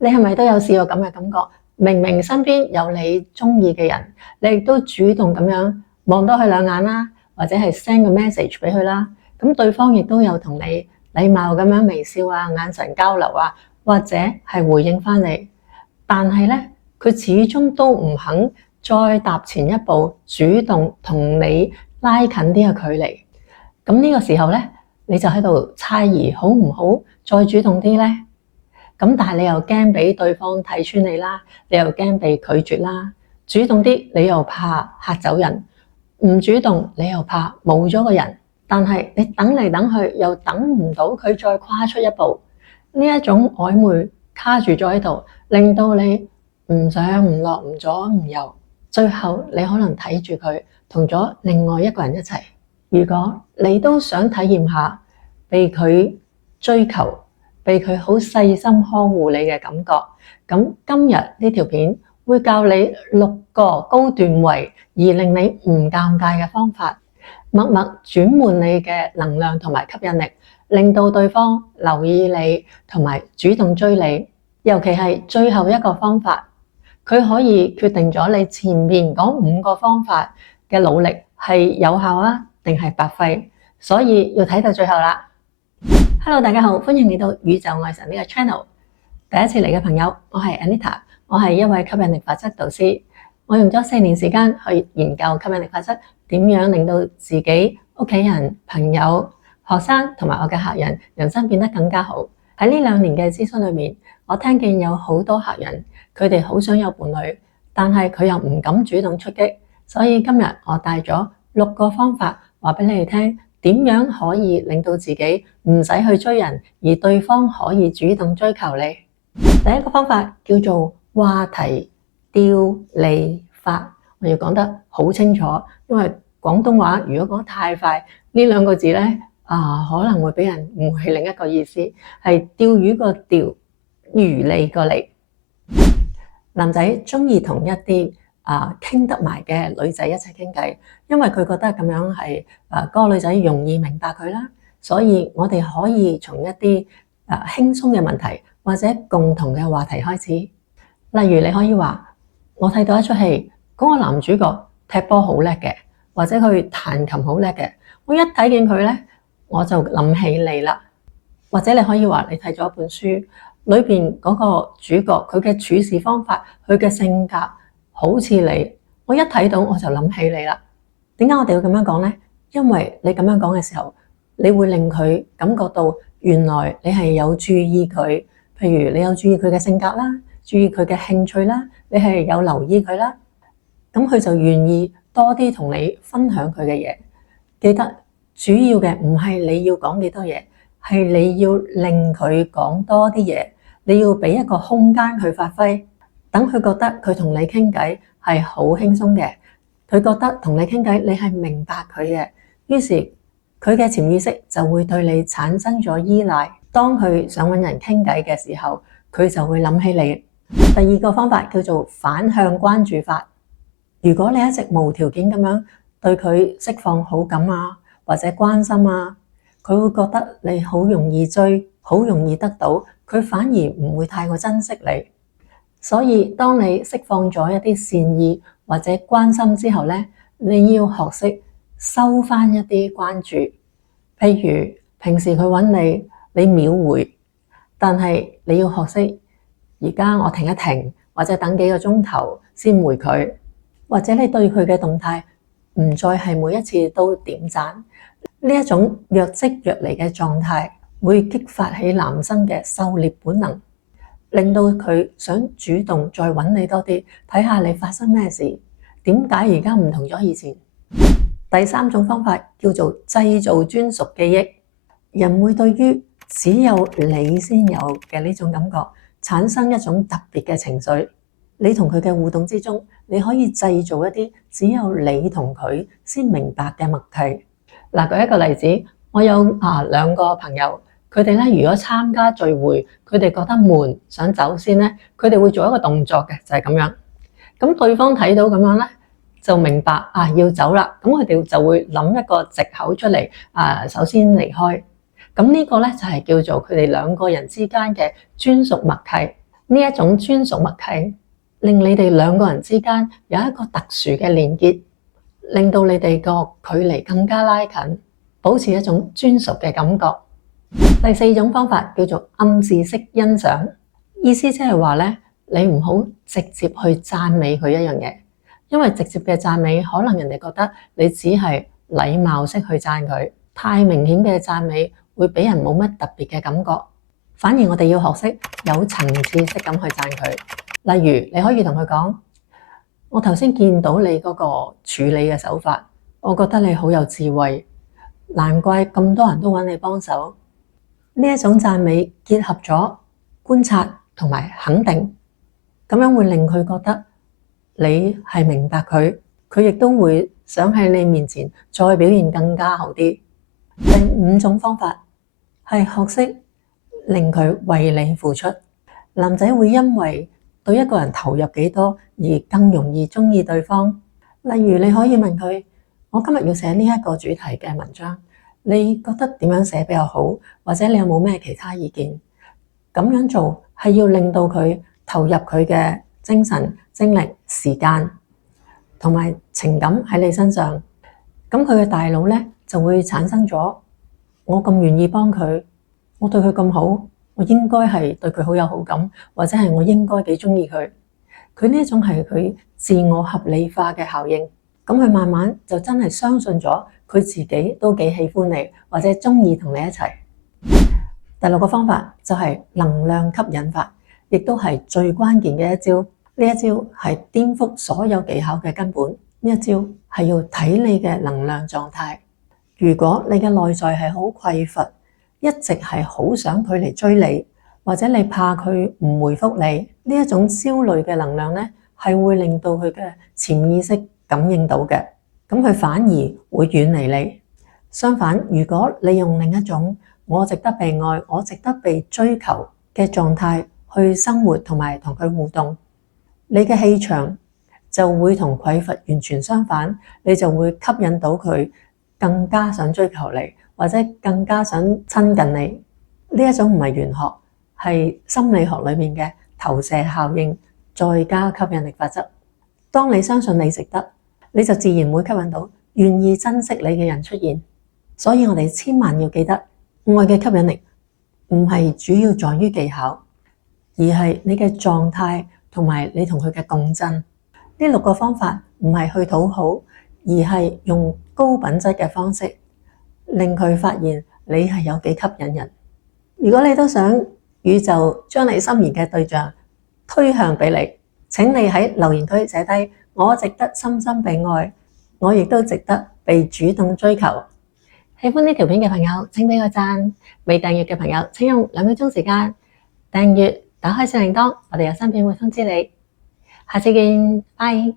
你係咪都有試過咁嘅感覺？明明身邊有你中意嘅人，你亦都主動咁樣望多佢兩眼啦，或者係 send 個 message 俾佢啦。咁對方亦都有同你禮貌咁樣微笑啊、眼神交流啊，或者係回應翻你。但係咧，佢始終都唔肯再踏前一步，主動同你拉近啲嘅距離。咁呢個時候咧，你就喺度猜疑好唔好再主動啲咧？咁但係你又驚俾對方睇穿你啦，你又驚被拒絕啦。主動啲你又怕嚇走人，唔主動你又怕冇咗個人。但係你等嚟等去又等唔到佢再跨出一步，呢一種曖昧卡住咗喺度，令到你唔上唔落唔左唔右，最後你可能睇住佢同咗另外一個人一齊。如果你都想體驗下被佢追求，被佢好細心呵護你嘅感覺，咁今日呢條片會教你6個高段位而令你唔尷尬嘅方法，默默轉換你嘅能量同埋吸引力，令到對方留意你同埋主動追你。尤其係最後一個方法，佢可以決定咗你前面嗰5個方法嘅努力係有效啊定係白費，所以要睇到最後啦。Hello， 大家好，歡迎嚟到宇宙愛神呢個 channel。第一次嚟嘅朋友，我係 Anita， 我係一位吸引力法則導師。我用咗4年時間去研究吸引力法則，點樣令到自己、屋企人、朋友、學生同埋我嘅客人人生變得更加好。喺呢2年嘅諮詢裏面，我聽見有好多客人，佢哋好想有伴侶，但係佢又唔敢主動出擊。所以今日我帶咗6個方法話俾你哋聽，點樣可以令到自己唔使去追人，而對方可以主動追求你。第一個方法叫做話題吊離法，我要講得好清楚，因為廣東話如果講得太快，呢2個字咧可能會俾人誤會另一個意思，係釣魚個釣，魚脷個脷。男仔中意同一啲傾得埋嘅女仔一齊傾偈，因為佢覺得咁樣係嗰個女仔容易明白佢啦。所以我哋可以從一啲輕鬆嘅問題或者共同嘅話題開始。例如你可以話：我睇到一出戲，嗰個男主角踢波好叻嘅，或者佢彈琴好叻嘅，我一睇見佢咧，我就諗起你啦。或者你可以話你睇咗一本書，裏邊嗰個主角佢嘅處事方法，佢嘅性格好似你，我一睇到我就諗起你啦。點解我哋要咁樣講呢？因為你咁樣講嘅時候，你會令佢感覺到原來你係有注意佢，譬如你有注意佢嘅性格啦，注意佢嘅興趣啦，你係有留意佢啦，咁佢就願意多啲同你分享佢嘅嘢。記得主要嘅唔係你要講幾多嘢，係你要令佢講多啲嘢，你要俾一個空間佢發揮，等佢覺得佢同你傾偈係好輕鬆嘅，佢覺得同你傾偈你係明白佢嘅，於是佢嘅潛意識就會對你產生咗依賴。當佢想揾人傾偈嘅時候，佢就會諗起你。第2個方法叫做反向關注法。如果你一直無條件咁樣對佢釋放好感啊，或者關心啊，佢會覺得你好容易追，好容易得到，佢反而唔會太過珍惜你。所以當你釋放咗一啲善意或者關心之後咧，你要學識收翻一啲關注。譬如平時佢揾你，你秒回，但係你要學識而家我停一停，或者等幾個鐘頭先回佢，或者你對佢嘅動態唔再係每一次都點讚。呢一種若即若離嘅狀態會激發起男生嘅狩獵本能，令到佢想主動再揾你多啲，睇下你發生咩事，點解而家唔同咗以前。第3種方法叫做製造專屬記憶。人會對於只有你先有嘅呢種感覺產生一種特別嘅情緒。你同佢嘅互動之中，你可以製造一啲只有你同佢先明白嘅默契。舉一個例子，我有2個朋友，佢哋咧如果參加聚會，佢哋覺得悶，想走先咧，佢哋會做一個動作嘅，就係咁樣。咁對方睇到咁樣咧，就明白要走啦，咁佢哋就會諗一個藉口出嚟，首先離開。咁呢個咧就係叫做佢哋2個人之間嘅專屬默契。呢一種專屬默契，令你哋兩個人之間有一個特殊嘅連結，令到你哋個距離更加拉近，保持一種專屬嘅感覺。第四種方法叫做暗示式欣賞，意思即係話咧，你唔好直接去讚美佢一樣嘢，因為直接嘅讚美可能人哋覺得你只係禮貌式去讚佢，太明顯嘅讚美會俾人冇乜特別嘅感覺。反而我哋要學識有層次式咁去讚佢。例如你可以同佢講：我頭先見到你嗰個處理嘅手法，我覺得你好有智慧，難怪咁多人都揾你幫手。呢一種讚美結合咗觀察同埋肯定，咁樣會令佢覺得你係明白佢，佢亦都會想喺你面前再表現更加好啲。第五種方法係學識令佢為你付出。男仔會因為對一個人投入幾多而更容易鍾意對方。例如你可以問佢：我今日要寫呢一個主題嘅文章，你覺得點樣寫比較好？或者你有冇咩其他意見？咁樣做係要令到佢投入佢嘅精神、精力、時間同埋情感喺你身上。咁佢嘅大腦咧就會產生咗：我咁願意幫佢，我對佢咁好，我應該係對佢好有好感，或者係我應該幾鍾意佢。佢呢一種係佢自我合理化嘅效應，咁佢慢慢就真係相信咗佢自己都幾喜歡你，或者鍾意同你一齊。第六個方法就係能量吸引法，亦都係最關鍵嘅一招。呢一招係顛覆所有技巧嘅根本。呢一招係要睇你嘅能量狀態。如果你嘅內在係好匱乏，一直係好想佢嚟追你，或者你怕佢唔回覆你，呢一種焦慮嘅能量咧，係會令到佢嘅潛意識感應到嘅，咁佢反而會遠離你。相反，如果你用另一種我值得被愛、我值得被追求嘅狀態去生活同埋同佢互動，你嘅氣場就會同匱乏完全相反，你就會吸引到佢更加想追求你，或者更加想親近你。呢一種唔係玄學，係心理學裏面嘅投射效應再加吸引力法則。當你相信你值得，你就自然會吸引到願意珍惜你嘅人出現。所以我哋千萬要記得，愛嘅吸引力唔係主要在於技巧，而係你嘅狀態同埋你同佢嘅共振。呢六個方法唔係去討好，而係用高品質嘅方式令佢發現你係有幾吸引人。如果你都想宇宙將你心儀嘅對象推向俾你，請你喺留言區寫低：我值得深深被愛，我亦都值得被主動追求。喜歡呢條片嘅朋友請俾個讚，未訂閱嘅朋友請用2秒鐘時間訂閱，打開小鈴鐺，我哋有新片會通知你。下次見，拜。